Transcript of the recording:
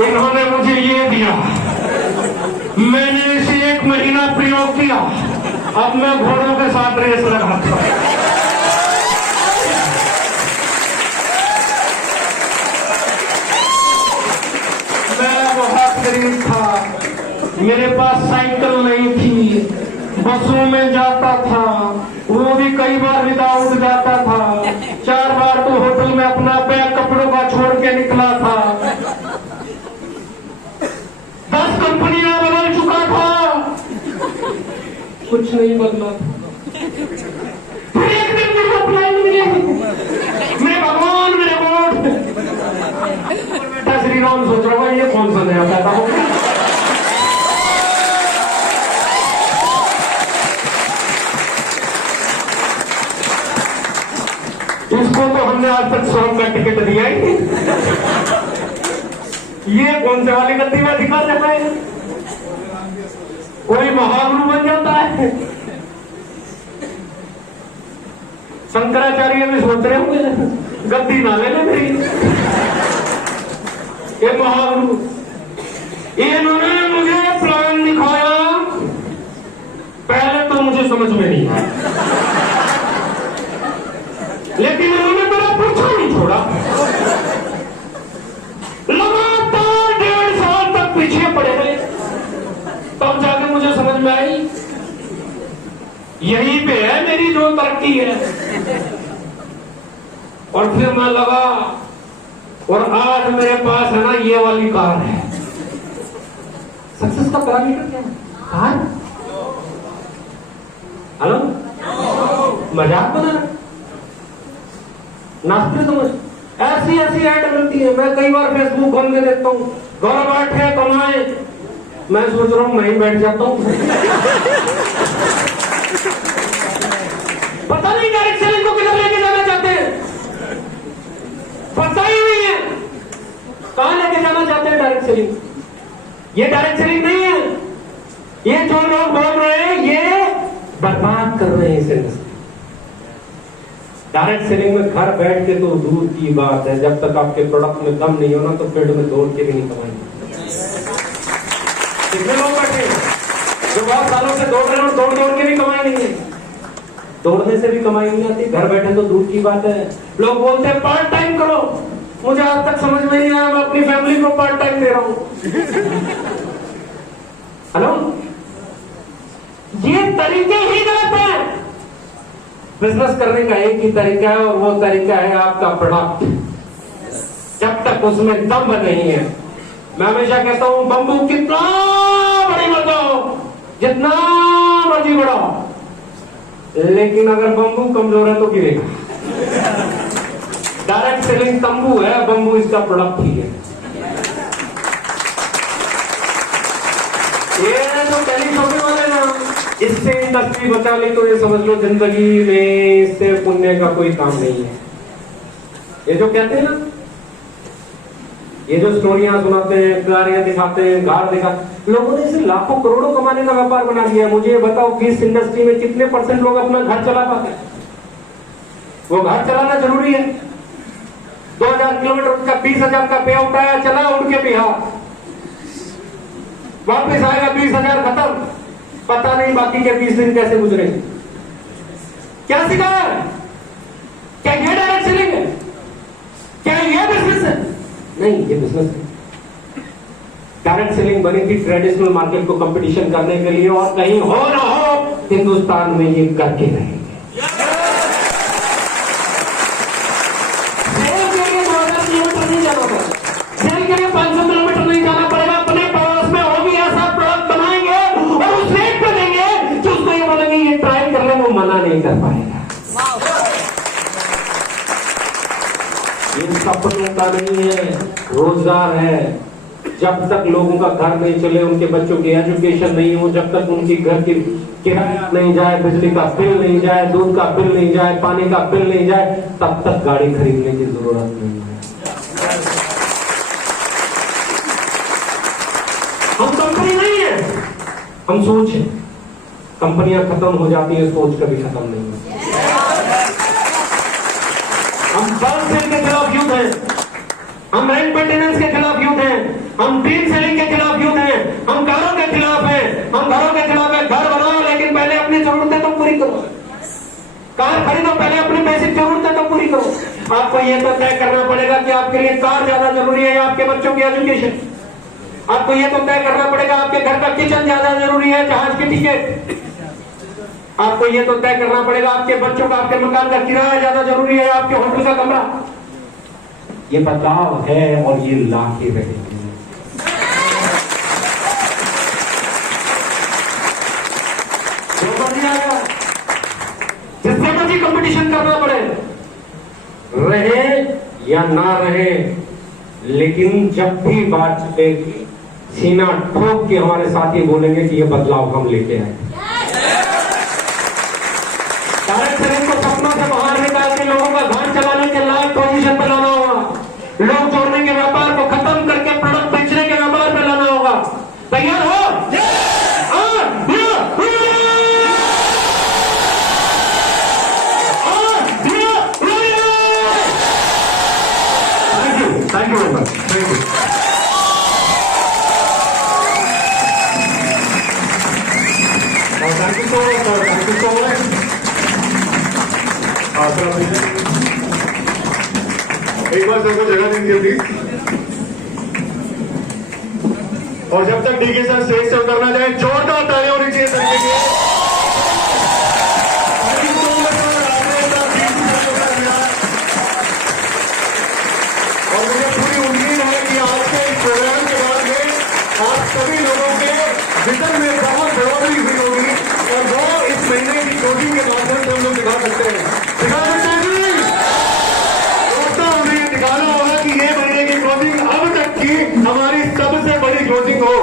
इन्होंने मुझे ये दिया, मैंने इसे 1 महीना प्रयोग किया, अब मैं घोड़ों के साथ रेस लगाता हूं। मैं बहुत गरीब था, मेरे पास साइकिल नहीं थी, बसों में जाता था, वो भी कई बार विदाउट जाता था। 4 बार तो होटल में अपना बैग कपड़ों का छोड़ के निकला था। 10 कंपनियां बदल चुका था, कुछ नहीं बदला था। फिर एक दिन मेरे को प्लान मिले, मेरे भगवान मेरे वोट। श्री राम सोच रहा हूँ ये कौन सा नया पैदा हो। इसको तो हमने आज तक 100 का टिकट दिया ही नहीं। ये कौन से वाली गद्दी में दिखा जाता है, कोई महागुरु बन जाता है। शंकराचार्य भी सोच रहे होंगे गद्दी ना ले ले मेरी। ये महागुरु, इन्होंने मुझे प्लान दिखाया, पहले तो मुझे समझ में नहीं आया, लेकिन उन्होंने मेरा पूछा नहीं छोड़ा। लगातार 1.5 साल तक पीछे पड़े रहे, तब जाके मुझे समझ में आई यहीं पे है मेरी जो तरक्की है। और फिर मैं लगा, और आज मेरे पास है ना ये वाली कार है। सक्सेस का पैरामीटर क्या है? कार? हेलो, मजाक बना रहा, नाचते समझ। ऐसी ऐसी ऐड मिलती है, मैं कई बार फेसबुक खोल के देखता हूँ, घर बैठे कमाए। मैं सोच रहा हूँ मैं ही बैठ जाता हूँ। पता नहीं डायरेक्ट सेलिंग को किधर लेके जाना चाहते हैं, पता ही नहीं है कहां लेके जाना चाहते हैं डायरेक्ट सेलिंग। ये डायरेक्ट सेलिंग नहीं है, ये जो लोग बोल रहे हैं ये बर्बाद कर रहे हैं इस इंडस्ट्री। डायरेक्ट सेलिंग में घर बैठ के तो दूर की बात है, जब तक आपके प्रोडक्ट में दम नहीं होना तो फील्ड में दौड़ के भी नहीं कमाएंगे। कितने लोग बैठे जो बहुत सालों से दौड़ रहे हैं और दौड़ दौड़ के भी कमाई नहीं है। दौड़ने से भी कमाई नहीं आती, घर बैठे तो दूर की बात है। लोग बोलते हैं पार्ट टाइम करो, मुझे आज तक समझ में नहीं आया, मैं अपनी फैमिली को पार्ट टाइम दे रहा हूं। हेलो, ये तरीके ही गलत है। बिजनेस करने का एक ही तरीका है, और वो तरीका है आपका प्रोडक्ट। जब तक उसमें दम नहीं है, मैं हमेशा कहता हूं बंबू कितना बड़ी मत जाओ, जितना मर्जी बढ़ाओ, लेकिन अगर बंबू कमजोर है तो गिरेगा। डायरेक्ट सेलिंग तंबू है, बंबू इसका प्रोडक्ट ही है। ये जो टेलीशॉपिंग वाले ना, इससे इंडस्ट्री बचा ली तो ये समझ लो जिंदगी में इससे पुण्य का कोई काम नहीं है। ये जो कहते हैं ना, ये जो स्टोरियां सुनाते हैं, गाड़ियां दिखाते हैं, घर दिखाते, लोगों ने इसे लाखों करोड़ों कमाने का व्यापार बना दिया है। मुझे ये बताओ कि इस इंडस्ट्री में कितने % लोग अपना घर चला पाते हैं? वो घर चलाना जरूरी है। 2000 किलोमीटर का 20,000 का पे आउट आया, चला उड़ के बिहार, वापस आएगा 20,000 खत्म, पता नहीं बाकी के 20 दिन कैसे गुजरे। क्या सिखाया? क्या ये डायरेक्ट सेलिंग है? क्या ये बिजनेस है? नहीं, ये बिजनेस है। डायरेक्ट सेलिंग बनी थी ट्रेडिशनल मार्केट को कंपटीशन करने के लिए, और कहीं हो ना हो हिंदुस्तान में ये करके रहेंगे। सेल के लिए 2000 किलोमीटर नहीं जाना पड़ेगा, सेल के लिए 500 किलोमीटर नहीं जाना पड़ेगा। अपने पड़ोस में हो भी ऐसा प्रोडक्ट बनाएंगे और उस रेट पे देंगे कि उसको ये बोलेंगे ये ट्राई कर ले, वो मना नहीं कर पाएगा। ये सपनों का नहीं है, रोजगार है। जब तक लोगों का घर नहीं चले, उनके बच्चों की एजुकेशन नहीं हो, जब तक उनकी घर की किराया नहीं जाए, बिजली का बिल नहीं जाए, दूध का बिल नहीं जाए, पानी का बिल नहीं जाए, तब तक गाड़ी खरीदने की जरूरत नहीं है। हम कंपनी नहीं है, हम सोच है। कंपनियां खत्म हो जाती है, सोच कभी खत्म नहीं होती। हम बल्क सेल के खिलाफ युद्ध हैं, हम रेंट मेंटेनेंस के खिलाफ युद्ध हैं, हम डील सेलिंग के खिलाफ युद्ध हैं, हम कारों के खिलाफ हैं, हम घरों के खिलाफ है। घर बनाओ लेकिन पहले अपनी जरूरतें तो पूरी करो, कार खरीदो पहले अपनी बेसिक जरूरतें तो पूरी करो। आपको यह तो तय करना पड़ेगा कि आपके लिए कार ज्यादा जरूरी है या आपके बच्चों की एजुकेशन। आपको यह तो तय करना पड़ेगा आपके घर का किचन ज्यादा जरूरी है, जहाज की टिकट। आपको यह तो तय करना पड़ेगा आपके बच्चों का, आपके मकान का किराया ज्यादा जरूरी है या आपके होटल का कमरा। ये बदलाव है और ये ला के रहेंगे। जिससे मर्जी कंपटीशन करना पड़े, रहे या ना रहे, लेकिन जब भी बात चलेगी सीना ठोक के हमारे साथी बोलेंगे कि ये बदलाव हम लेके आए। डायरेक्ट सेलिंग को सपनों से बाहर निकाल के लोगों का धान चलाने के लायक पोजीशन पर लाना होगा। लोग जोड़ने के व्यापार को खत्म करके प्रोडक्ट बेचने के व्यापार पर लाना होगा। तैयार हो? Thank you very much. Thank you. Thank you so much sir, thank you so much. एक बार सर को जगह दीजिए प्लीज। और जब तक डीके सर स्टेज से उतरना जाए जोरदार तालियां होनी चाहिए सर के लिए। और मुझे पूरी उम्मीद है कि आज के इस प्रोग्राम के बाद में आप सभी लोगों के विजन में बहुत बढ़ोतरी हुई होगी और वो इस महीने की कोचिंग के माध्यम से हम लोग दिखा सकते हैं। दिखा सकते हैं जी? दोस्तों हमें ये दिखाना होगा कि ये महीने की क्लोजिंग अब तक की हमारी सबसे बड़ी क्लोजिंग हो।